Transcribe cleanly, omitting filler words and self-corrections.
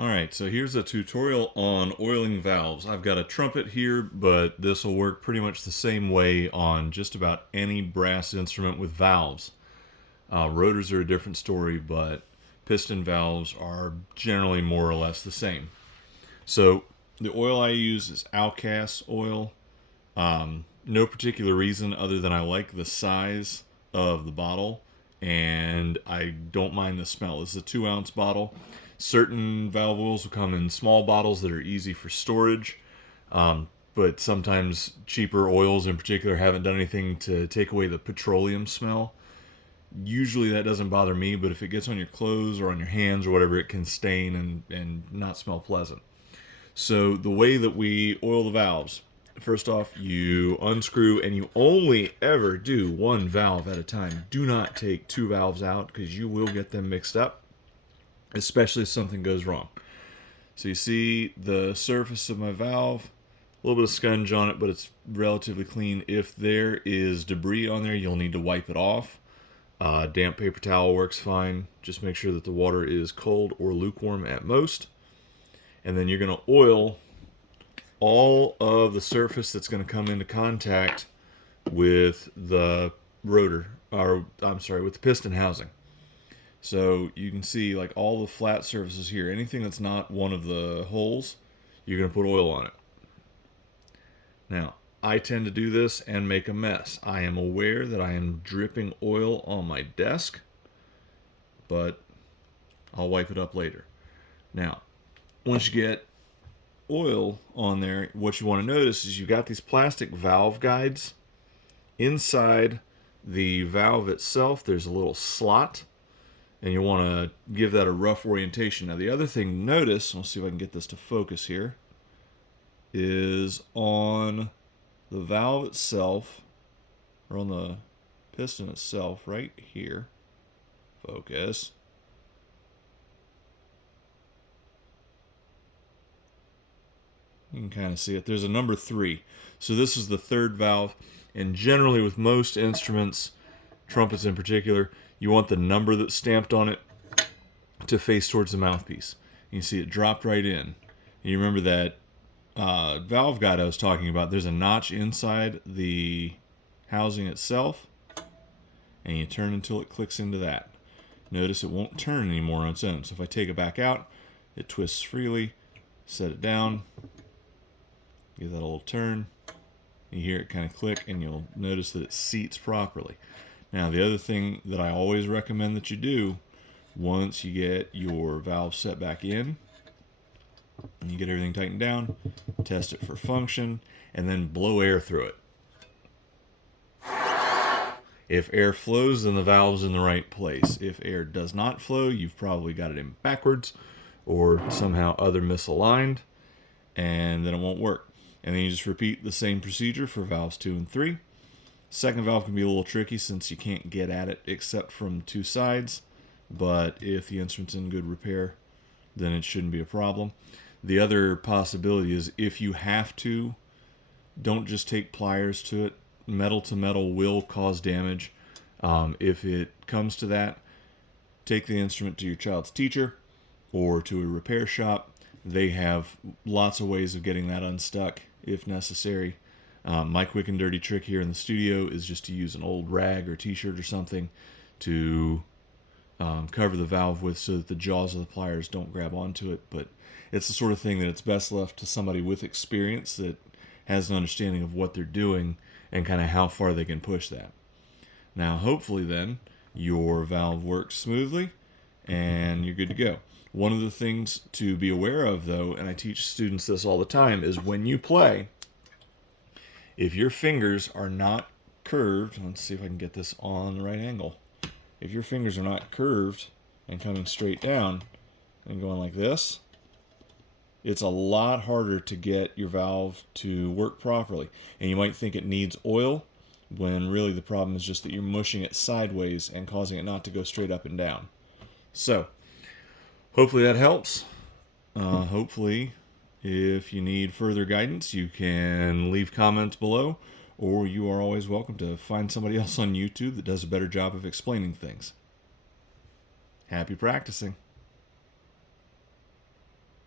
Alright, so here's a tutorial on oiling valves. I've got a trumpet here, but this will work pretty much the same way on just about any brass instrument with valves. Rotors are a different story, but piston valves are generally more or less the same. So the oil I use is Alcas oil. No particular reason other than I like the size of the bottle and I don't mind the smell. This is a 2-ounce bottle. Certain valve oils will come in small bottles that are easy for storage, but sometimes cheaper oils in particular haven't done anything to take away the petroleum smell. Usually that doesn't bother me, but if it gets on your clothes or on your hands or whatever, it can stain and not smell pleasant. So the way that we oil the valves, first off, you unscrew and you only ever do one valve at a time. Do not take 2 valves out because you will get them mixed up, especially if something goes wrong. So you see the surface of my valve, a little bit of scunge on it, but it's relatively clean. If there is debris on there, you'll need to wipe it off. Damp paper towel works fine. Just make sure that the water is cold or lukewarm at most. And then you're going to oil all of the surface that's going to come into contact with the rotor, or I'm sorry, with the piston housing. So you can see like all the flat surfaces here, anything that's not one of the holes, you're going to put oil on it. Now, I tend to do this and make a mess. I am aware that I am dripping oil on my desk, but I'll wipe it up later. Now, once you get oil on there, what you want to notice is you've got these plastic valve guides. Inside the valve itself, there's a little slot, and you want to give that a rough orientation. Now, the other thing to notice, let's see if I can get this to focus here, is on the valve itself, or on the piston itself, right here. Focus. You can kind of see it. There's a number 3. So this is the 3rd valve. And generally with most instruments, trumpets in particular, you want the number that's stamped on it to face towards the mouthpiece. You can see it dropped right in. And you remember that valve guide I was talking about, there's a notch inside the housing itself. And you turn until it clicks into that. Notice it won't turn anymore on its own. So if I take it back out, it twists freely. Set it down. Give that a little turn. You hear it kind of click, and you'll notice that it seats properly. Now, the other thing that I always recommend that you do, once you get your valve set back in, and you get everything tightened down, test it for function, and then blow air through it. If air flows, then the valve's in the right place. If air does not flow, you've probably got it in backwards or somehow other misaligned, and then it won't work. And then you just repeat the same procedure for valves 2 and 3. Second valve can be a little tricky since you can't get at it except from 2 sides, but if the instrument's in good repair, then it shouldn't be a problem. The other possibility is if you have to, don't just take pliers to it. Metal to metal will cause damage. If it comes to that, take the instrument to your child's teacher or to a repair shop. They have lots of ways of getting that unstuck if necessary. My quick and dirty trick here in the studio is just to use an old rag or t-shirt or something to cover the valve with so that the jaws of the pliers don't grab onto it. But it's the sort of thing that it's best left to somebody with experience that has an understanding of what they're doing and kind of how far they can push that. Now, hopefully then, your valve works smoothly and you're good to go. One of the things to be aware of, though, and I teach students this all the time, is when you play, if your fingers are not curved, let's see if I can get this on the right angle. If your fingers are not curved and coming straight down and going like this, it's a lot harder to get your valve to work properly. And you might think it needs oil, when really the problem is just that you're mushing it sideways and causing it not to go straight up and down. So, hopefully that helps. Hopefully, if you need further guidance, you can leave comments below, or you are always welcome to find somebody else on YouTube that does a better job of explaining things. Happy practicing.